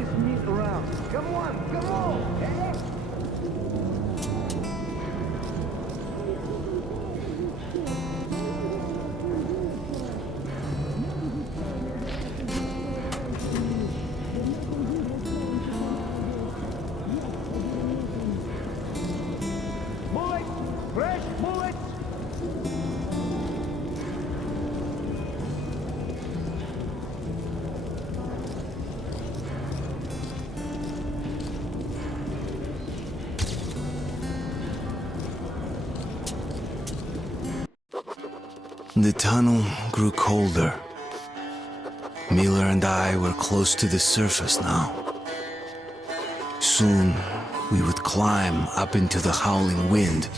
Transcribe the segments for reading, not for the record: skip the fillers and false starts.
just sneak around. Come on, eh? Bullets! Fresh bullets! The tunnel grew colder. Miller and I were close to the surface now. Soon, we would climb up into the howling wind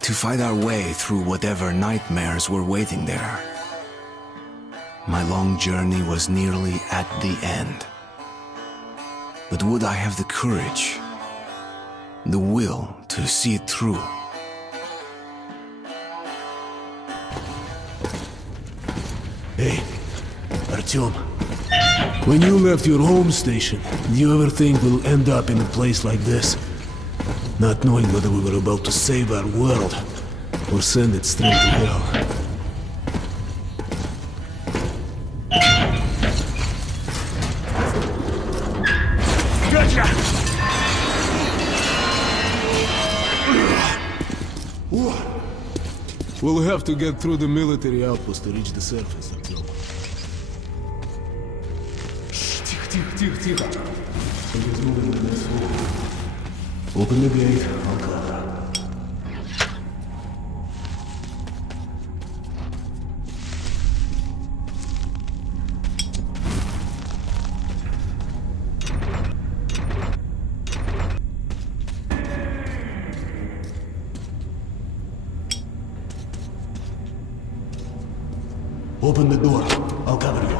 to fight our way through whatever nightmares were waiting there. My long journey was nearly at the end. But would I have the courage, the will to see it through? Hey, Artyom. When you left your home station, did you ever think we'll end up in a place like this? Not knowing whether we were about to save our world, or send it straight to hell. Gotcha! We'll have to get through the military outpost to reach the surface, Artyom. Тихо. Open the gate, I'll cover. Open the door, I'll cover you.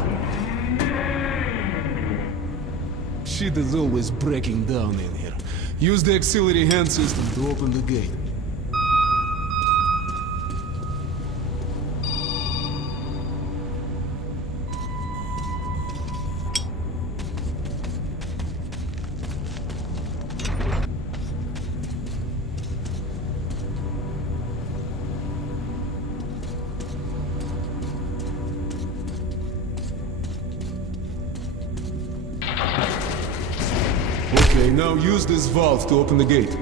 Shit is always breaking down in here. Use the auxiliary hand system to open the gate. Okay, now use this valve to open the gate.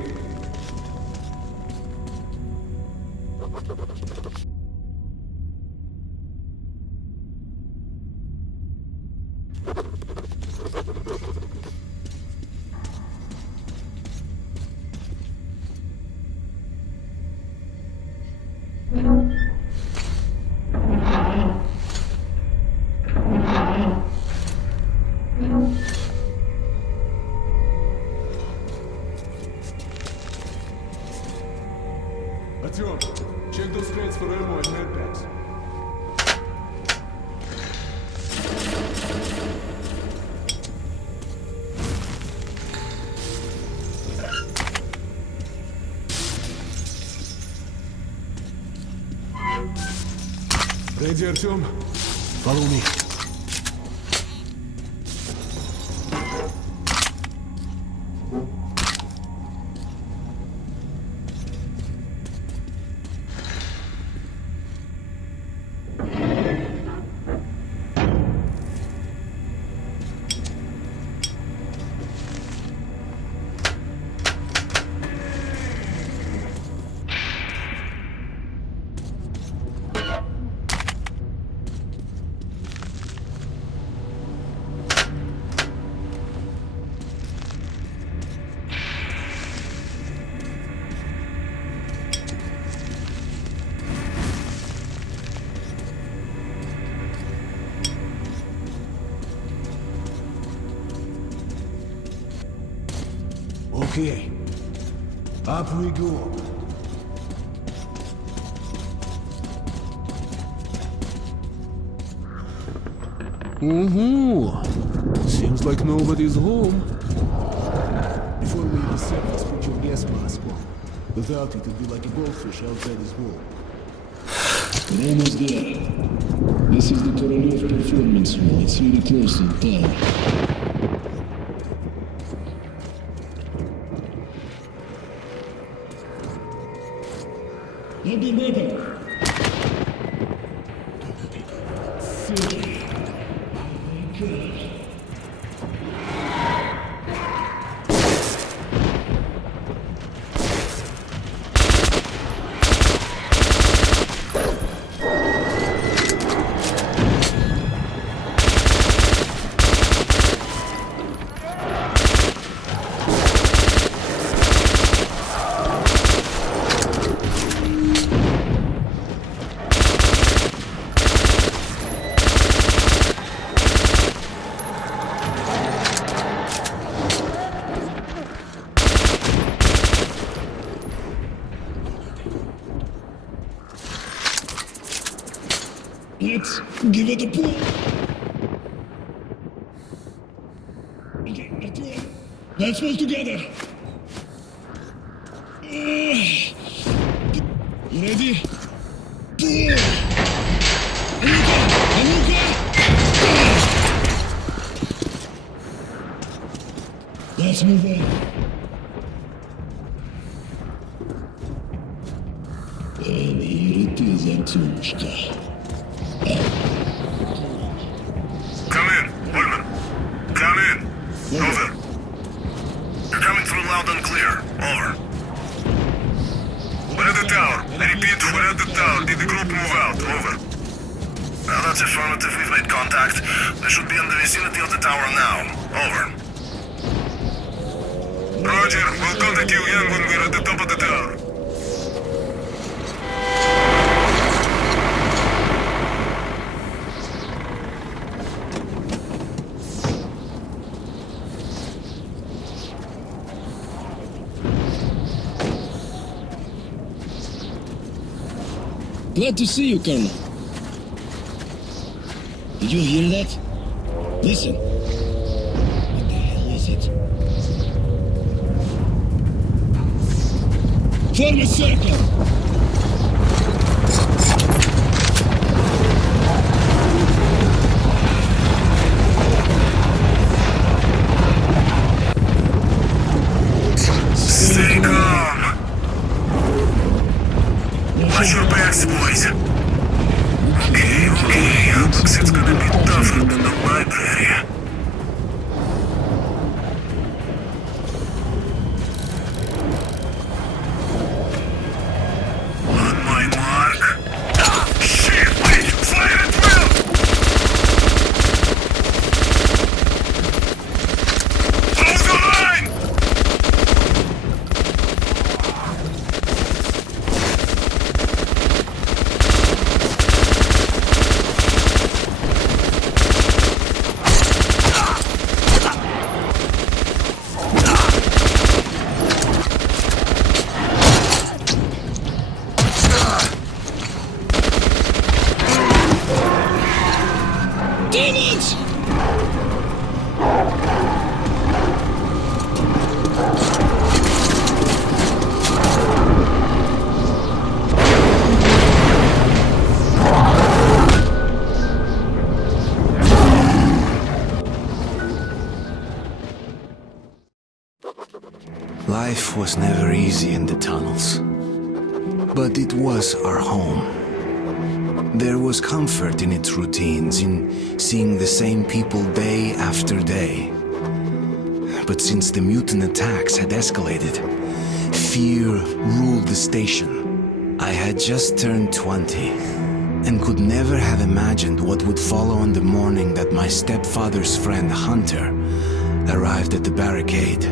Artyom, check those crates for ammo and medpacks. Ready, Artyom? Follow me. Okay, up we go. Seems like nobody's home. Before we hit the surface, put your gas mask on. Without it, it'd be like a goldfish outside his wall. We're almost there. This is the Korolov performance hall. It's really close to town. Ready, ready. Let's give it a pull. Okay, Arthur, let's move together. You ready? Pull! Anuka! Let's move on. And here it is, Antushka. Come in, Woodman. Come in. Over. You're coming through loud and clear. Over. We're at the tower. I repeat, we're at the tower. Did the group move out? Over. Well, that's affirmative. We've made contact. They should be in the vicinity of the tower now. Over. Roger. We'll contact you again when we're at the top of the tower. Glad to see you, Colonel. Did you hear that? Listen. What the hell is it? Form a circle! Stay calm. Watch your backs, boys. Okay. Looks it's gonna be tougher than the library. On my mark. Shit! Wait! Fire at will! Hold the line! Damn it! Life was never easy in the tunnels, but it was our home. There was comfort in its routines, in seeing the same people day after day. But since the mutant attacks had escalated, fear ruled the station. I had just turned 20 and could never have imagined what would follow on the morning that my stepfather's friend Hunter arrived at the barricade.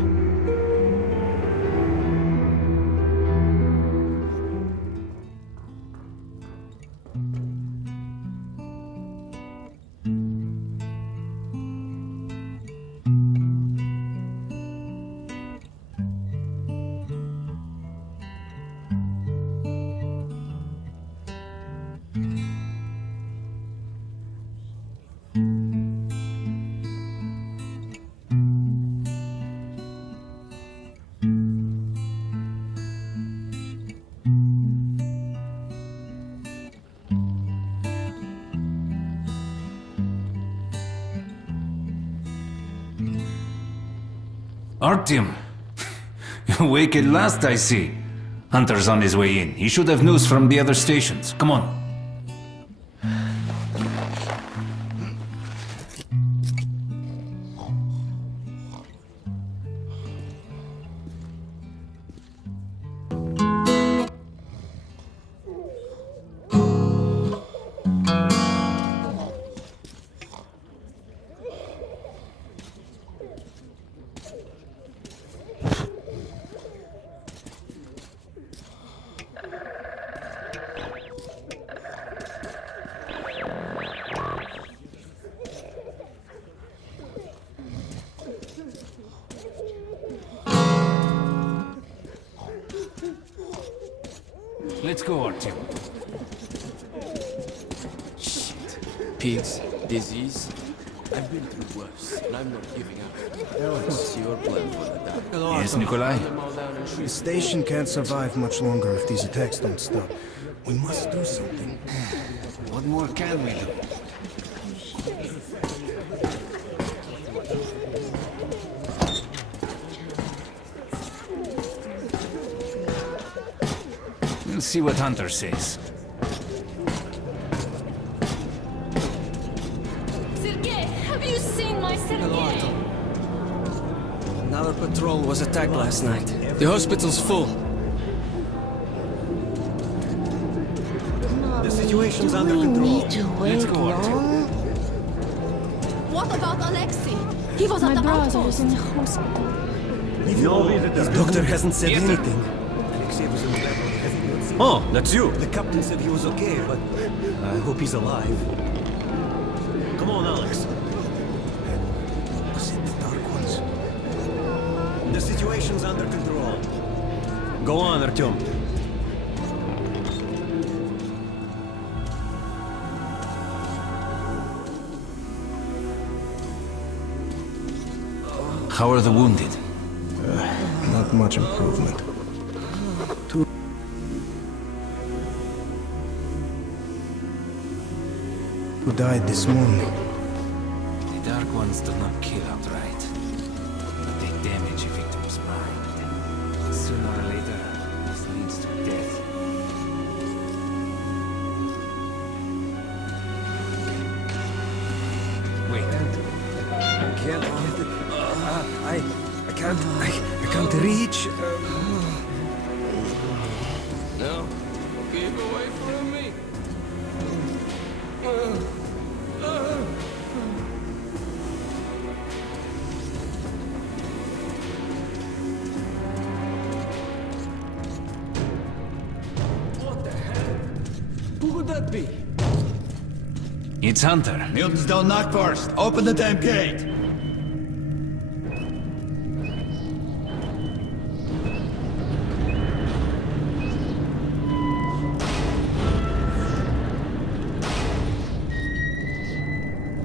Artyom, awake at last, I see. Hunter's on his way in. He should have news from the other stations. Come on. Let's go, Artyom. Shit. Pigs, disease. I've been through worse, and I'm not giving up. What's your plan for the day? Yes, Nikolai? The station can't survive much longer if these attacks don't stop. We must do something. What more can we do? We'll see what Hunter says. Sergei, have you seen my Sergei? Another patrol was attacked last night. The hospital's full. The situation's under We control. need to wait Let's go, long. What about Alexei? He was at My the brother outpost. is in the hospital. The doctor hasn't said anything. Oh, that's you. The captain said he was okay, but I hope he's alive. Come on, Alex. Was it the Dark Ones? The situation's under control. Go on, Artyom. How are the wounded? Not much improvement. Who died this morning? The Dark Ones do not kill outright, but they damage a victim's mind. Sooner or later, this leads to death. Wait. I can't get it. I can't reach. No. Keep away from me. What the hell? Who could that be? It's Hunter. Mutants don't knock first. Open the damn gate.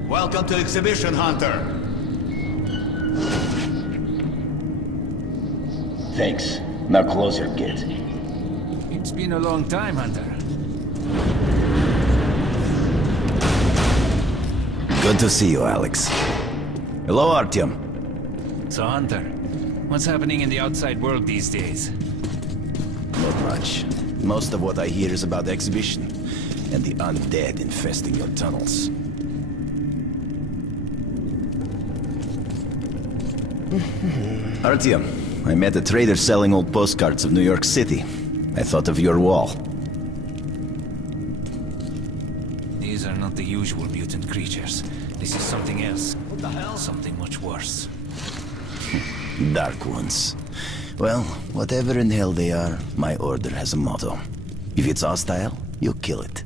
Welcome to Exhibition, Hunter. Thanks. Now close your gate. It's been a long time, Hunter. Good to see you, Alex. Hello, Artyom. So, Hunter, what's happening in the outside world these days? Not much. Most of what I hear is about the exhibition and the undead infesting your tunnels. Artyom, I met a trader selling old postcards of New York City. I thought of your wall. These are not the usual mutant creatures. This is something else. What the hell? Something much worse. Dark ones. Well, whatever in hell they are, my order has a motto. If it's hostile, you kill it.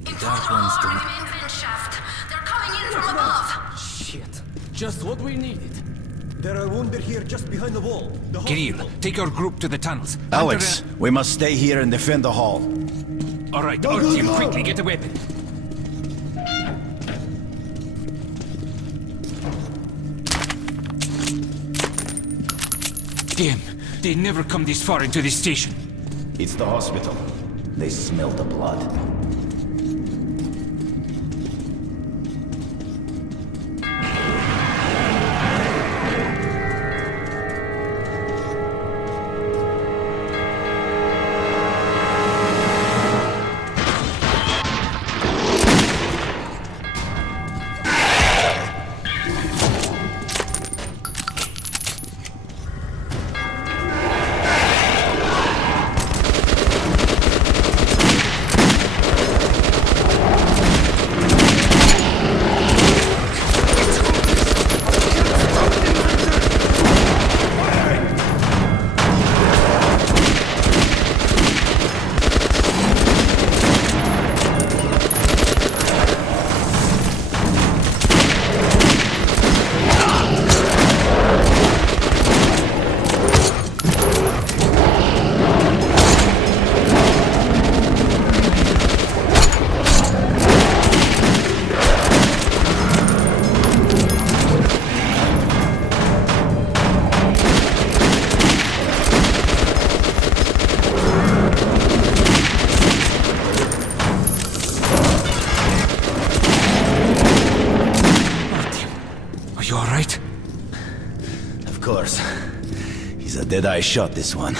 The Dark Ones do not... They're coming in from above. Shit. Just what we needed. There are wounded here just behind the wall. The Kirill, take your group to the tunnels. Alex, we must stay here and defend the hall. All right, Artyom, quickly, get a weapon. Damn, they never come this far into this station. It's the hospital. They smell the blood. course. He's a dead-eye shot, this one.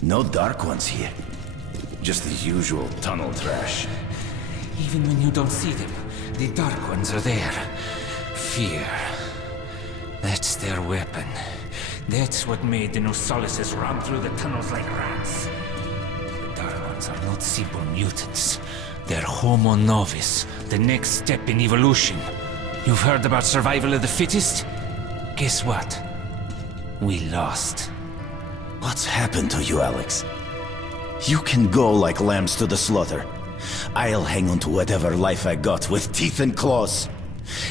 No Dark Ones here. Just the usual tunnel trash. Even when you don't see them, the Dark Ones are there. Fear. That's their weapon. That's what made the Nosalises run through the tunnels like rats. The Dark Ones are not simple mutants. They're Homo Novus, the next step in evolution. You've heard about survival of the fittest? Guess what? We lost. What's happened to you, Alex? You can go like lambs to the slaughter. I'll hang on to whatever life I got with teeth and claws.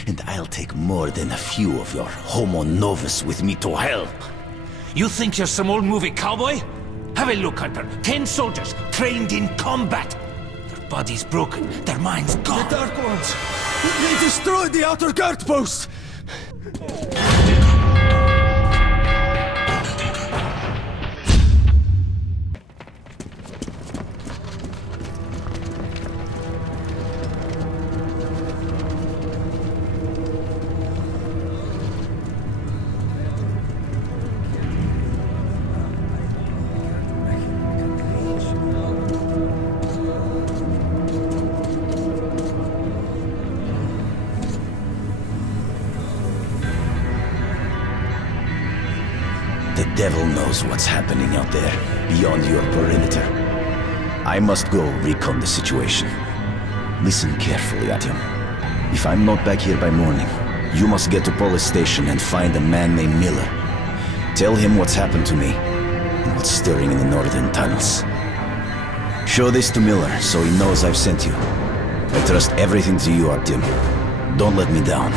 And I'll take more than a few of your Homo Novus with me to help. You think you're some old movie cowboy? Have a look, Hunter. 10 soldiers trained in combat. Their bodies broken, their minds gone. The Dark Ones! They destroyed the outer guard post! The devil knows what's happening out there, beyond your perimeter. I must go recon the situation. Listen carefully at him. If I'm not back here by morning, you must get to police station and find a man named Miller. Tell him what's happened to me, and what's stirring in the northern tunnels. Show this to Miller, so he knows I've sent you. I trust everything to you, Artyom. Don't let me down.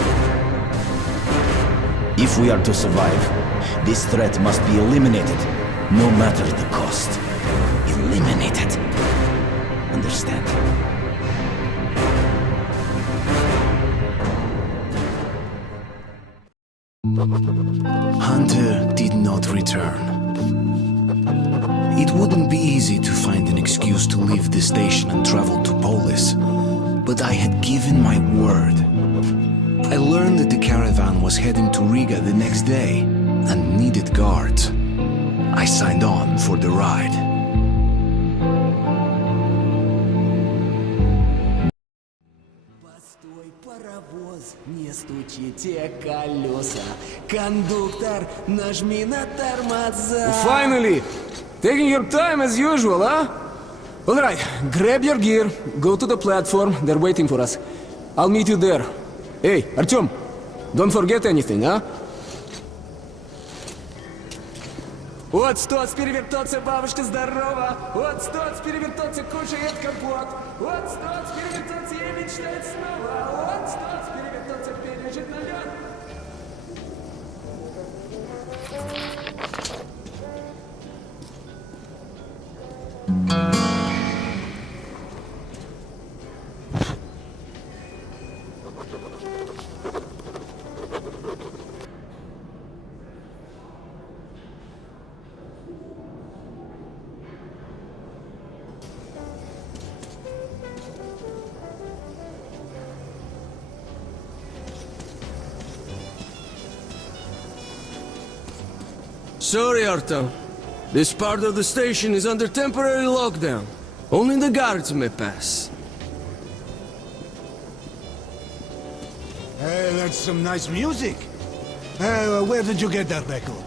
If we are to survive, this threat must be eliminated, no matter the cost. Eliminated. Understand? Hunter did not return. It wouldn't be easy to find an excuse to leave the station and travel to Polis, but I had given my word. I learned that the caravan was heading to Riga the next day and needed guards. I signed on for the ride. Постой, паровоз, не стучите колеса. Кондуктор, нажми на тормоза. Finally! Taking your time as usual, huh? Alright, grab your gear, go to the platform, they're waiting for us. I'll meet you there. Hey, Artyom, don't forget anything, huh? Вот стоц перевертоться, бабушка здорова. Вот стоц перевертоться, кушает компот. Вот стоц перевертоться и мечтает снова. Вот стоц перевертоться, пережить налет. Sorry, Artyom. This part of the station is under temporary lockdown. Only the guards may pass. Hey, that's some nice music. Where did you get that record?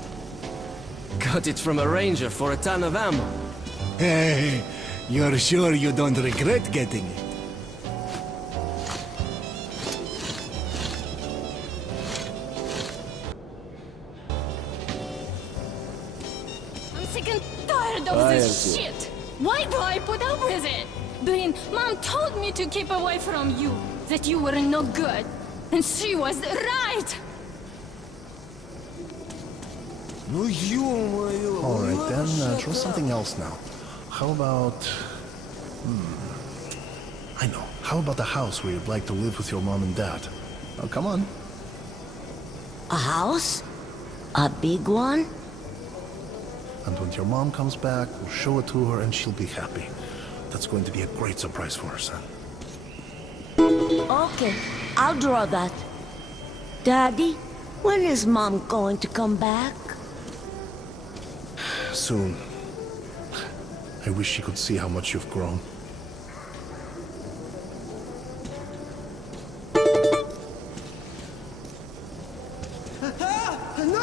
Got it from a ranger for a ton of ammo. Hey, you're sure you don't regret getting it? I'm sick and tired of this shit. Why do I put up with it? Blin, Mom told me to keep away from you, that you were no good. And she was right. Alright then, try something else now. How about... I know. How about the house where you'd like to live with your mom and dad? Oh, come on. A house? A big one? And when your mom comes back, we'll show it to her and she'll be happy. That's going to be a great surprise for her, son. Okay, I'll draw that. Daddy, When is Mom going to come back? Soon. I wish she could see how much you've grown.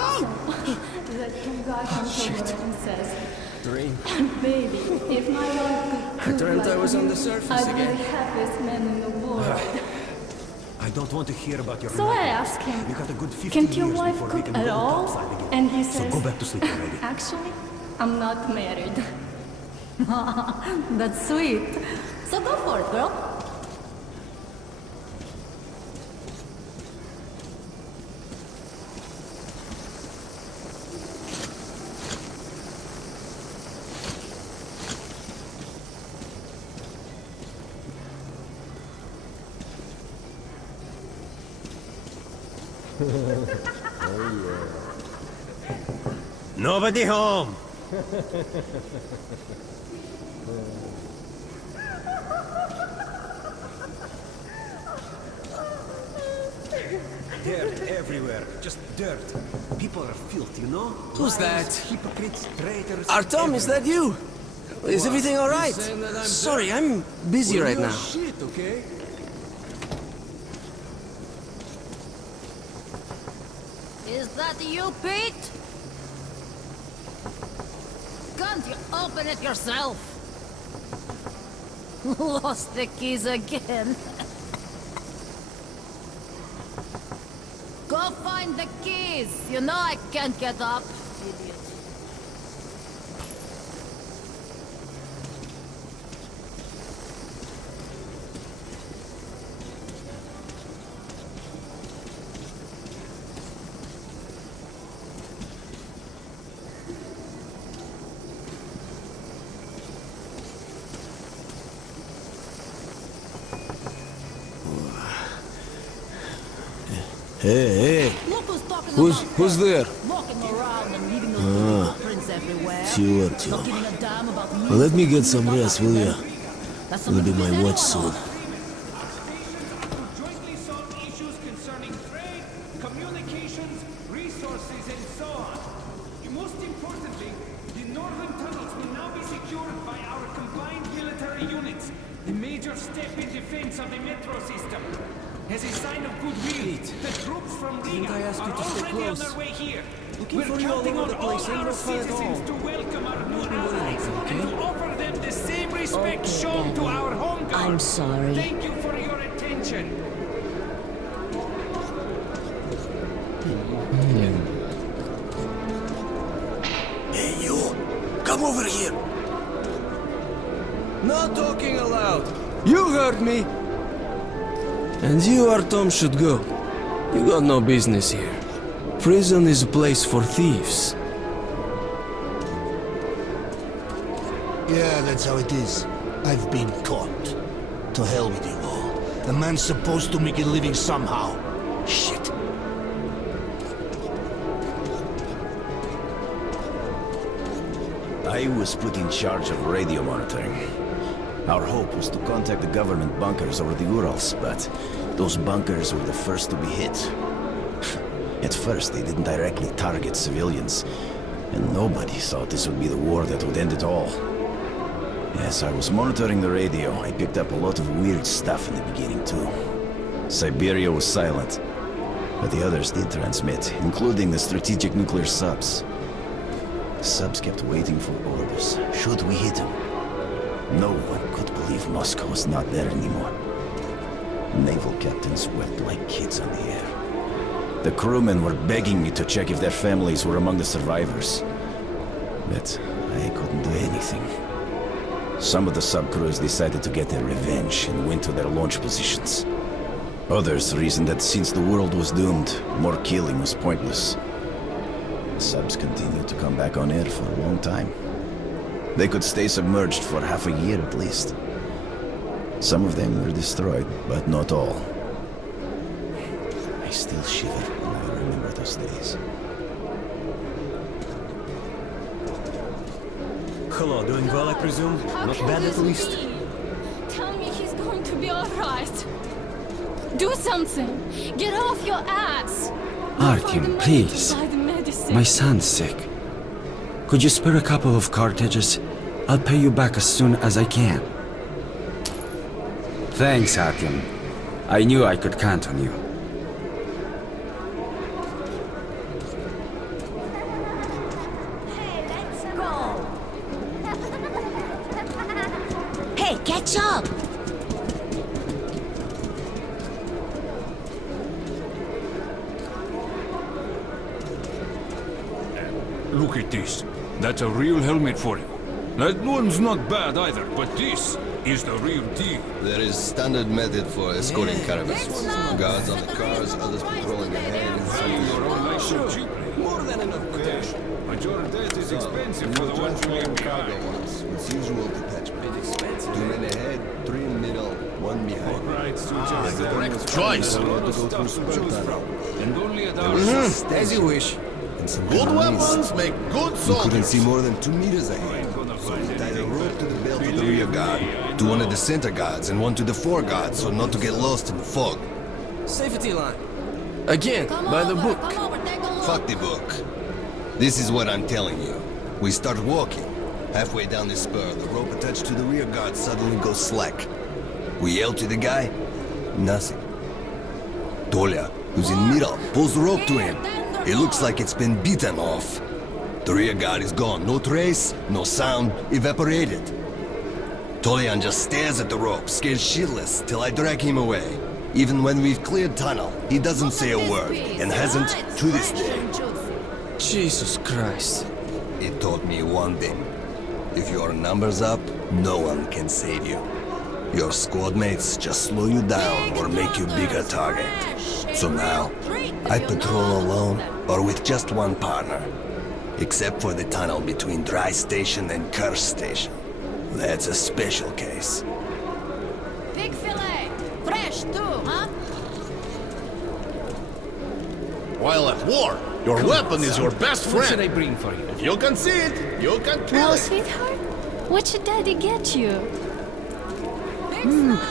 That guy comes over and says, Dream. "Baby, if my wife could I dreamt I was on the surface I'd be again. the happiest man in the world." I don't want to hear about your So I nightmare. asked him, You got a good 15 "Can't your years wife before we cook can at go all?" topside again. And he So says, go back to sleep already. "Actually, I'm not married." That's sweet. So go for it, girl. Nobody home! Dirt everywhere, just dirt. People are filth, you know? Who's Liars, that? Hypocrites, traitors. Artyom, is that you? Is everything alright? Sorry, I'm busy right now. Shit, okay? Is that you, Pete? Can't you open it yourself? Lost the keys again. Go find the keys. You know I can't get up, idiot. Hey, Look who's talking who's about there? walking around and leaving those footprints everywhere. You are Not Tom. giving a damn about me. Well, let me get some rest, will ya? That's It'll be something my to watch piss soon. anyone off. Jointly solve issues concerning trade, communications, resources, and so on. Most importantly, the northern tunnels will now be secured by our combined military units, a major step in defense of the metro system. As a sign of goodwill, the troops from Riga I asked you are to stay already on close. their way here. Looking We're for you all counting over on the all place, ain't our no fun at citizens all. to welcome our new Let me worry allies about you, and to offer them the same respect Okay, shown to Daddy. our home guard. I'm sorry. Thank you for your attention. Hey, you! Come over here! No talking aloud. You heard me. And you, Artyom, should go. You got no business here. Prison is a place for thieves. Yeah, that's how it is. I've been caught. To hell with you all. A man's supposed to make a living somehow. Shit. I was put in charge of radio monitoring. Our hope was to contact the government bunkers over the Urals, but those bunkers were the first to be hit. At first, they didn't directly target civilians, and nobody thought this would be the war that would end it all. As I was monitoring the radio, I picked up a lot of weird stuff in the beginning, too. Siberia was silent, but the others did transmit, including the strategic nuclear subs. The subs kept waiting for orders. Should we hit them? No one could believe Moscow was not there anymore. Naval captains wept like kids on the air. The crewmen were begging me to check if their families were among the survivors. But I couldn't do anything. Some of the subcrews decided to get their revenge and went to their launch positions. Others reasoned that since the world was doomed, more killing was pointless. Subs continued to come back on air for a long time. They could stay submerged for half a year at least. Some of them were destroyed, but not all. I still shiver when I remember those days. Hello, doing well, I presume? How Not can bad this at least. be? Tell me he's going to be alright. Do something. Get off your ass. Artyom, please. My son's sick. Could you spare a couple of cartridges? I'll pay you back as soon as I can. Thanks, Artyom. I knew I could count on you. Hey, let's go! Hey, catch up! Look at this. That's a real helmet for you. That one's not bad either, but this is the real deal. There is standard method for escorting caravans. Guards on the cars, others patrolling ahead, and some Your own life so cheaply. More than enough protection. But your debt is expensive for the ones you leave cargo behind. ones. It's usual detachment. 2 men ahead, 3 in middle, 1 behind. Right, suits your Correct choice. A lot of stuff to choose from. And only at our As you wish. And some Good enemies. weapons make good We soldiers. couldn't see more than 2 meters ahead. So we tied a rope to the belt of the rear guard, to one of the center guards, and one to the fore guard, so not to get lost in the fog. Safety line. Again, by the book. Fuck the book. This is what I'm telling you. We start walking. Halfway down the spur, the rope attached to the rear guard suddenly goes slack. We yell to the guy. Nothing. Tolia, who's in middle, pulls the rope to him. It looks like it's been beaten off. The rear guard is gone. No trace, no sound, evaporated. Tolian just stares at the rope, scared shitless, till I drag him away. Even when we've cleared tunnel, he doesn't say a word, and hasn't to this day. Jesus Christ. It taught me one thing. If your number's up, no one can save you. Your squad mates just slow you down or make you bigger target. So now, I patrol alone or with just one partner. Except for the tunnel between Dry Station and Curse Station. That's a special case. Big fillet. Fresh too, huh? While at war, your weapon is your best What should I friend. bring for you? If you can see it, you can kill Well, it. sweetheart, what should Daddy get you?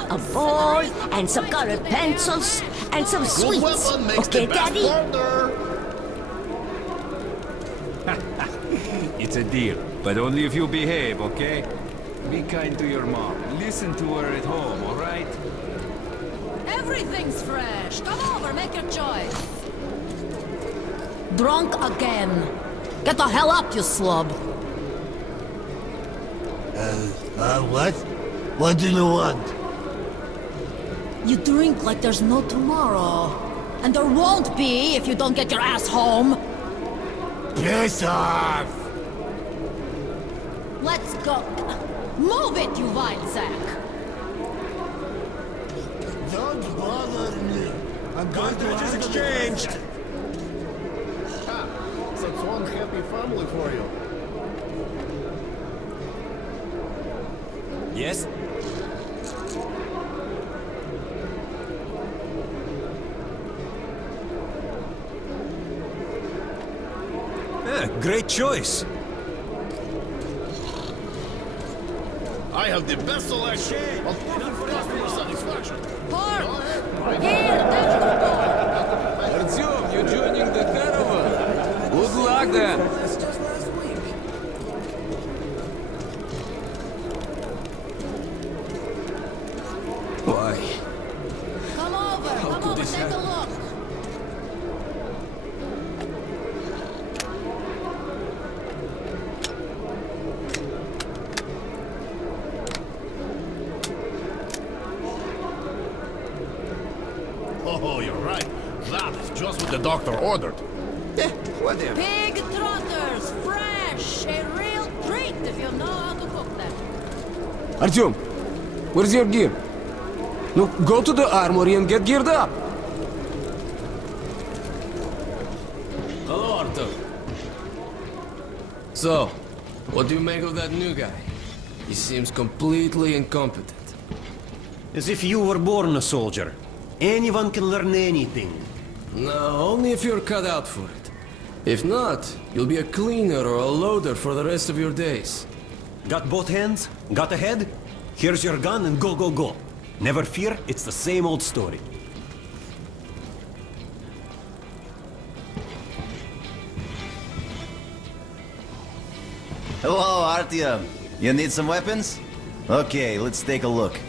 A ball, and some colored pencils, and some Good sweets. weapon makes Okay, the best Daddy? partner. It's a deal, but only if you behave, okay? Be kind to your mom. Listen to her at home, all right? Everything's fresh. Come over, make your choice. Drunk again. Get the hell up, you slub. What? What do you want? You drink like there's no tomorrow. And there won't be if you don't get your ass home. Piss off! Let's go. Move it, you vile sack. Don't bother me. I'm going to have exchanged. That's one happy family for you. Yes? Great choice. I have the best selection of customer satisfaction. Pork! Here, that's the boy. Artyom, you're joining the caravan. Good luck then. Why? Come over, take a look. Oh, you're right. That is just what the doctor ordered. Whatever. Pig trotters, fresh. A real treat if you know how to cook them. Artyom, where's your gear? No, go to the armory and get geared up. Hello, Artyom. So, what do you make of that new guy? He seems completely incompetent. As if you were born a soldier. Anyone can learn anything. No, only if you're cut out for it. If not, you'll be a cleaner or a loader for the rest of your days. Got both hands? Got a head? Here's your gun and go, go, go. Never fear, it's the same old story. Hello, Artyom. You need some weapons? Okay, let's take a look.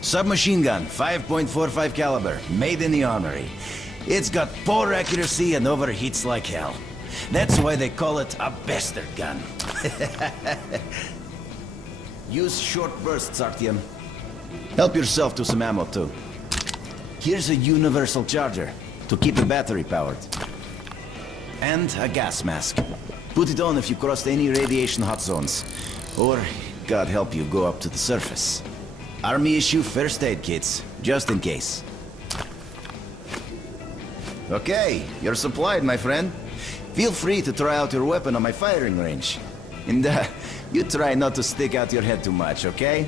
Submachine gun, 5.45 caliber, made in the armory. It's got poor accuracy and overheats like hell. That's why they call it a bastard gun. Use short bursts, Artyom. Help yourself to some ammo, too. Here's a universal charger to keep the battery powered. And a gas mask. Put it on if you crossed any radiation hot zones. Or, God help you, go up to the surface. Army issue first aid kits, just in case. Okay, you're supplied, my friend. Feel free to try out your weapon on my firing range. And you try not to stick out your head too much, okay?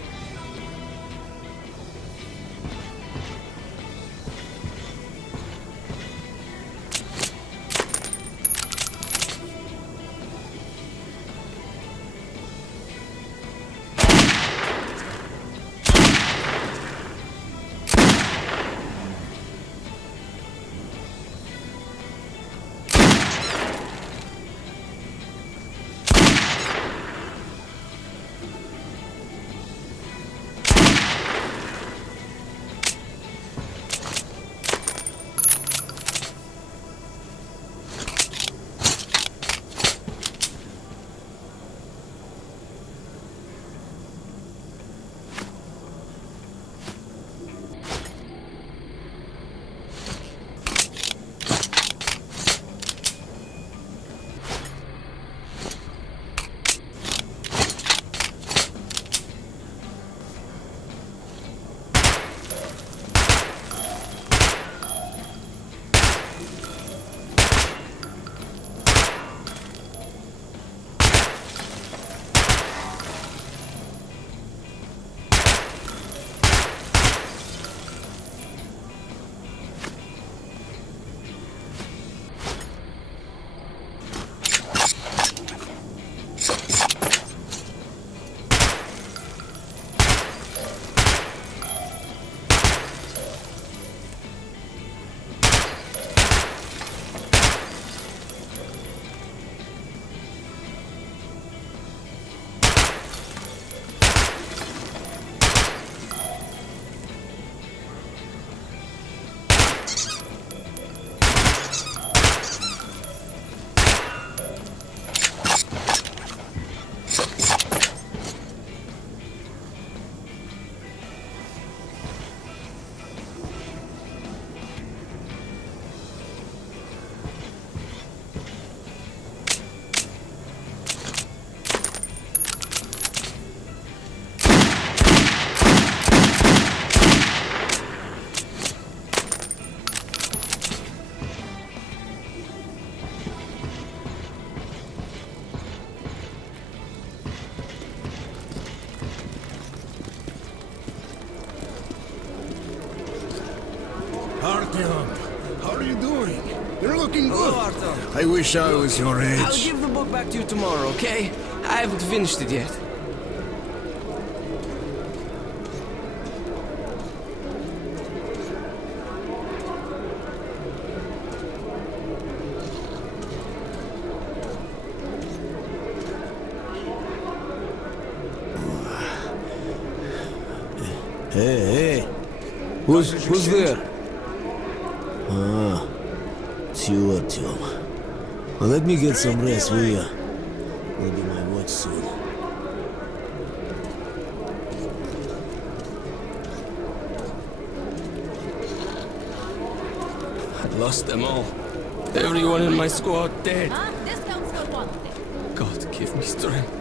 Artyom, how are you doing? You're looking good. Hello, Artyom. I wish I was your age. I'll give the book back to you tomorrow, okay? I haven't finished it yet. Hey. Who's there? Ah, it's you, Artyom. Well, let me get some rest, will ya? Will be my watch soon. I lost them all. Everyone in my squad dead. Discounts for one. God, give me strength.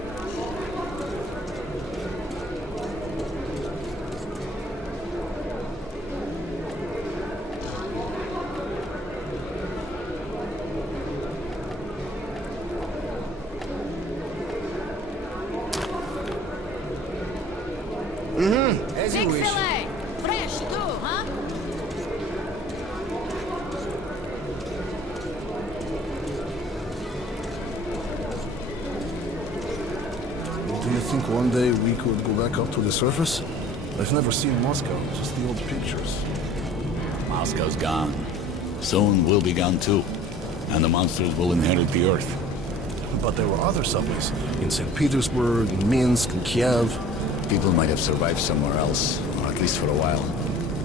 As you wish. Fresh too, huh? Do you think one day we could go back up to the surface? I've never seen Moscow, just the old pictures. Moscow's gone. Soon we'll be gone too. And the monsters will inherit the Earth. But there were other subways. In St. Petersburg, in Minsk, in Kiev. People might have survived somewhere else, or at least for a while.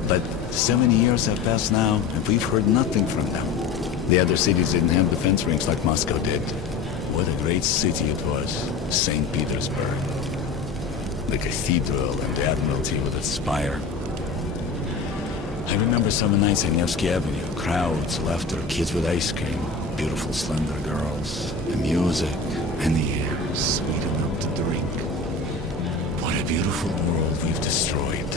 But so many years have passed now, and we've heard nothing from them. The other cities didn't have defense rings like Moscow did. What a great city it was, St. Petersburg. The cathedral and the Admiralty with its spire. I remember summer nights on Nevsky Avenue, crowds, laughter, kids with ice cream, beautiful slender girls, the music, and the air, sweet enough to drink. What a beautiful world we've destroyed.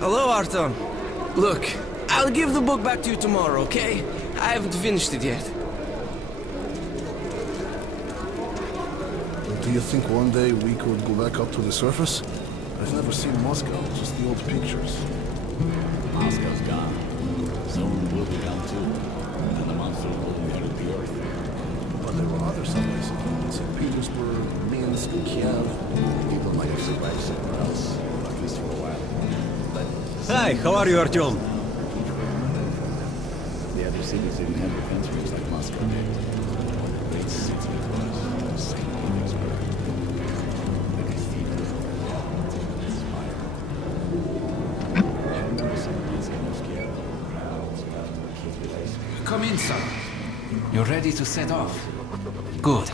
Hello, Artyom. Look, I'll give the book back to you tomorrow, okay? I haven't finished it yet. Do you think one day we could go back up to the surface? I've never seen Moscow, just the old pictures. Moscow's gone. Soon we'll be gone too. And the monster will inherit the earth. But there were other subways. In St. Petersburg, Minsk, Kiev. People might have survived somewhere else, or at least for a while. But Hi, how are you, Artyom? the other cities didn't have defense rings like Moscow did. What a great city it was, St. Petersburg. The cathedral, the Admiralty with its spire. I remember some nights in Nevsky Avenue, crowds, laughter, kids with ice cream. Come in, son. You're ready to set off? Good.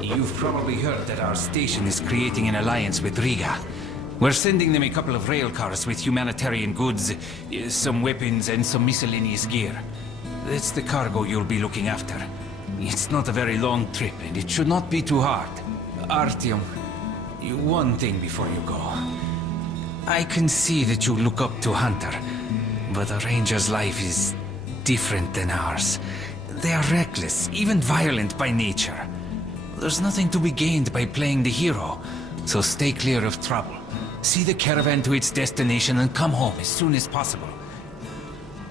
You've probably heard that our station is creating an alliance with Riga. We're sending them a couple of rail cars with humanitarian goods, some weapons, and some miscellaneous gear. That's the cargo you'll be looking after. It's not a very long trip, and it should not be too hard. Artyom, one thing before you go. I can see that you look up to Hunter, but a ranger's life is different than ours. They are reckless, even violent by nature. There's nothing to be gained by playing the hero, so stay clear of trouble. See the caravan to its destination and come home as soon as possible.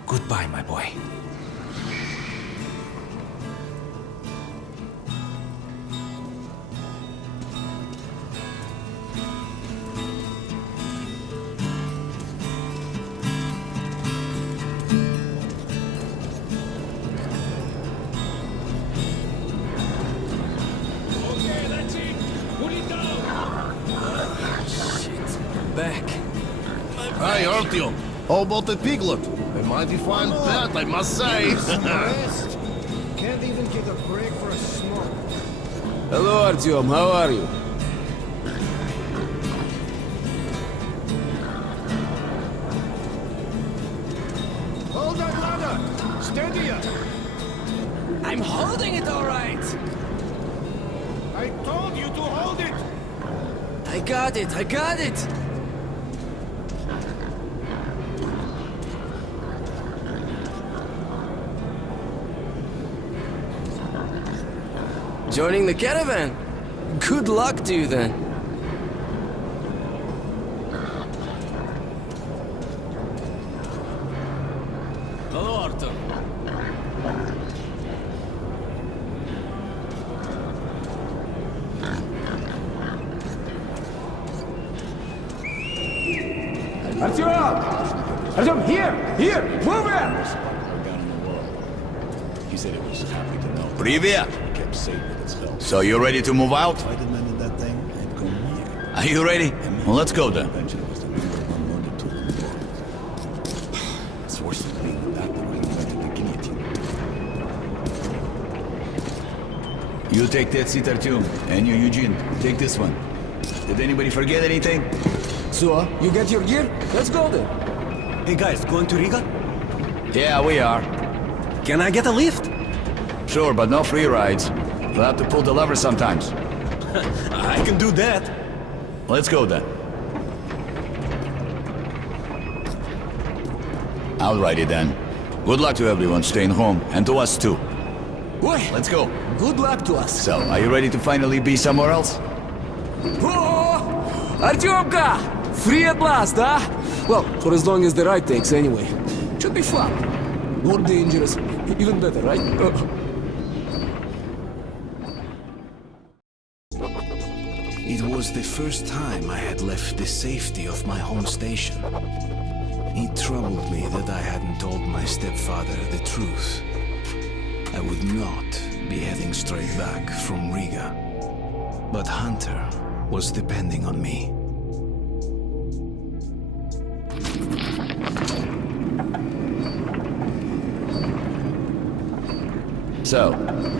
Goodbye, my boy. Hi, Artyom. How about the piglet? A mighty fine pet, I must say. Can't even get a break for a smoke. Hello, Artyom. How are you? Hold that ladder! Steady up! I'm holding it all right! I told you to hold it! I got it! I got it! Joining the caravan? Good luck to you then. Hello, Arthur. Artyom, here! Move it! He said it was happy to know. Привет! Kept safe with its help. So you ready to move out? If I demanded that thing, I'd go near. Are you ready? Well, let's go then. Eventually was the number one loaded tool in the world. It's worse than being the doctor who invented the guillotine. You take that seat, Artyom, and you, Eugene, take this one. Did anybody forget anything? So, you get your gear? Let's go then. Hey guys, going to Riga? Yeah, we are. Can I get a lift? Sure, but no free rides. We'll have to pull the lever sometimes. I can do that. Let's go then. Alrighty then. Good luck to everyone staying home, and to us too. Boy, Let's go. good luck to us. So, are you ready to finally be somewhere else? Oh, Artyomka! Free at last, huh? Well, for as long as the ride takes anyway. Should be fun. More dangerous. Even better, right? It was the first time I had left the safety of my home station. It troubled me that I hadn't told my stepfather the truth. I would not be heading straight back from Riga. But Hunter was depending on me. So,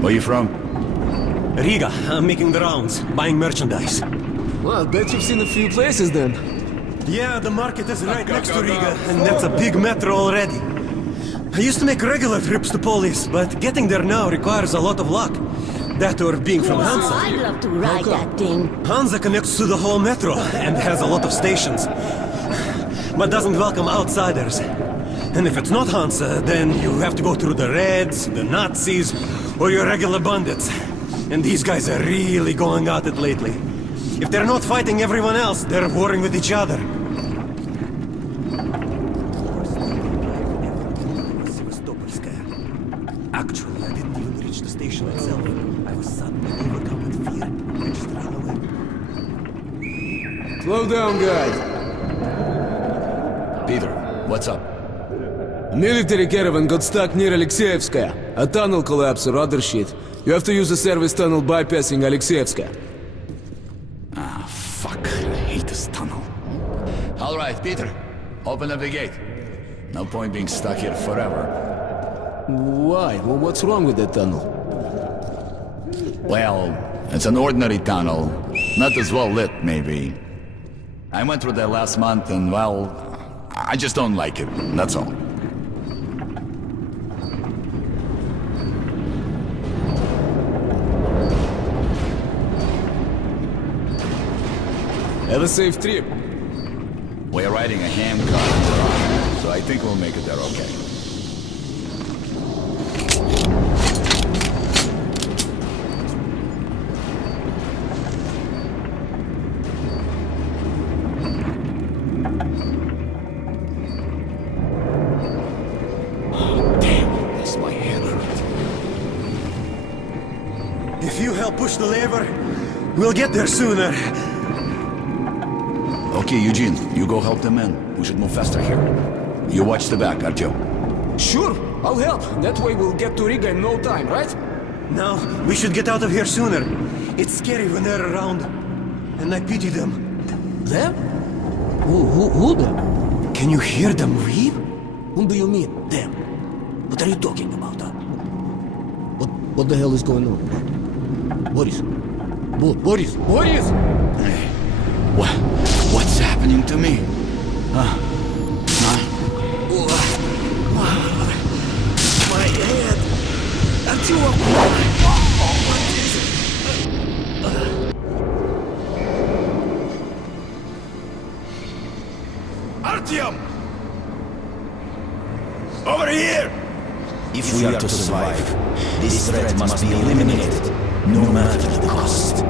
where you from? Riga. I'm making the rounds, buying merchandise. Well, I bet you've seen a few places then. Yeah, the market is right next to Riga, and that's a big metro already. I used to make regular trips to Polis, but getting there now requires a lot of luck. That or being from Wow, Hansa. I'd love to ride that thing. Hansa connects to the whole metro and has a lot of stations, but doesn't welcome outsiders. And if it's not Hansa, then you have to go through the Reds, the Nazis, or your regular bandits. And these guys are really going at it lately. If they're not fighting everyone else, they're warring with each other. Actually, I didn't even reach the station itself. I was suddenly overcome with fear and just ran away. Slow down, guys. Peter, what's up? A military caravan got stuck near Alexeyevskaya. A tunnel collapsed or other shit. You have to use a service tunnel bypassing Alexeyevskaya. Ah, fuck. I hate this tunnel. Alright, Peter. Open up the gate. No point being stuck here forever. Why? Well, what's wrong with that tunnel? Well, it's an ordinary tunnel. Not as well lit, maybe. I went through that last month and, well, I just don't like it. That's all. Have a safe trip. We're riding a ham car in Iran, so I think we'll make it there okay. Oh, damn, that's my hand hurt. If you help push the lever, we'll get there sooner. Okay, Eugene, you go help the men. We should move faster here. You watch the back, Artyom. Sure, I'll help. That way we'll get to Riga in no time, right? No, we should get out of here sooner. It's scary when they're around. And I pity them. Them? Who them? Can you hear them weep? Whom do you mean, them? What are you talking about, huh? What the hell is going on? Boris? Boris? What's happening to me? My head! Artyom! What is it? Artyom! Over here! If we are to survive, this threat must be eliminated, no matter the cost.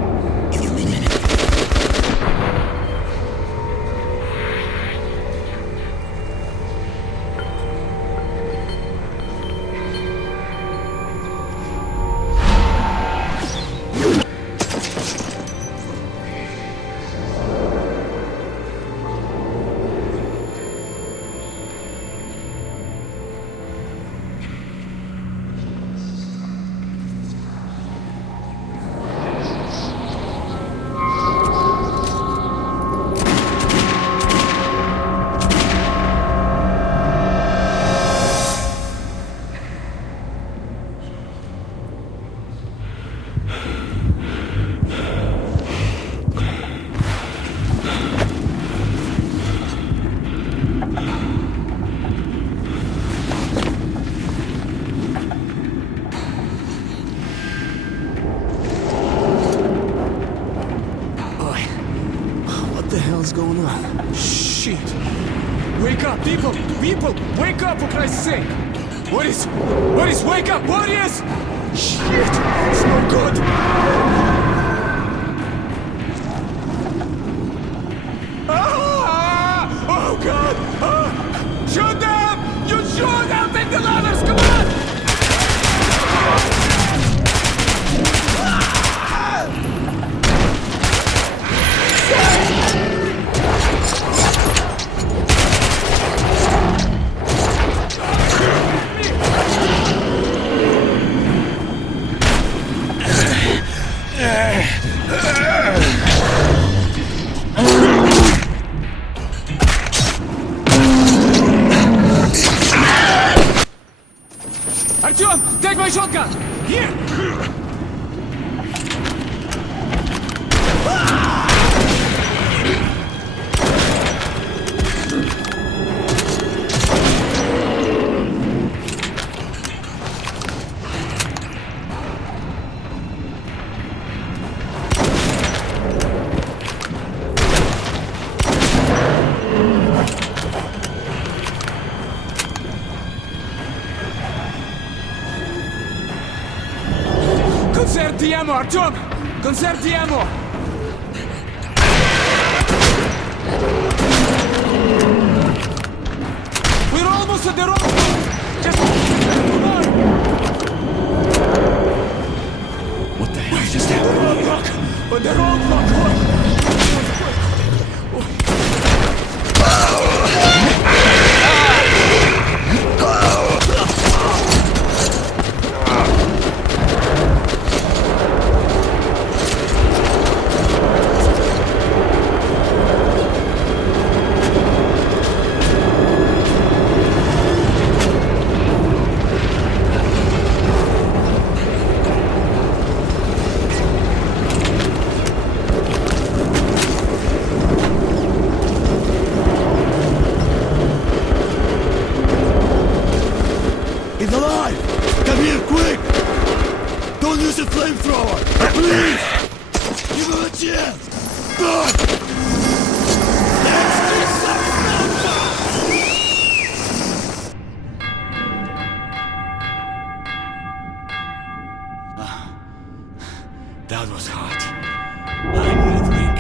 hell's going on? Shit! Wake up, people! People! Wake up, for Christ's sake! What is... Wake up! Warriors! Shit! It's no good! Ah! Oh, God! Ah! Shoot them! You shoot them! Take the ladders! Come on! Artyom, take my shotgun! Here! Conserve the ammo, Artyom! Conserve the ammo! We're almost at the road! Just... come on! What the hell just happened here? On the roadblock! He's alive! Come here, quick! Don't use a flamethrower! Please! Give him a chance! Good! Let's get some That was hot. I need a drink.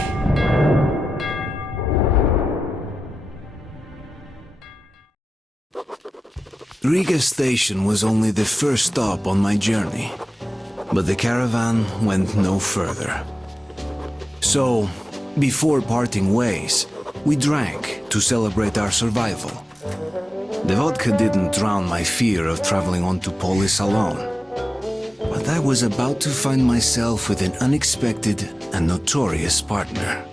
Riga Station was only the first stop on my journey, but the caravan went no further. So, before parting ways, we drank to celebrate our survival. The vodka didn't drown my fear of traveling on to Polis alone, but I was about to find myself with an unexpected and notorious partner.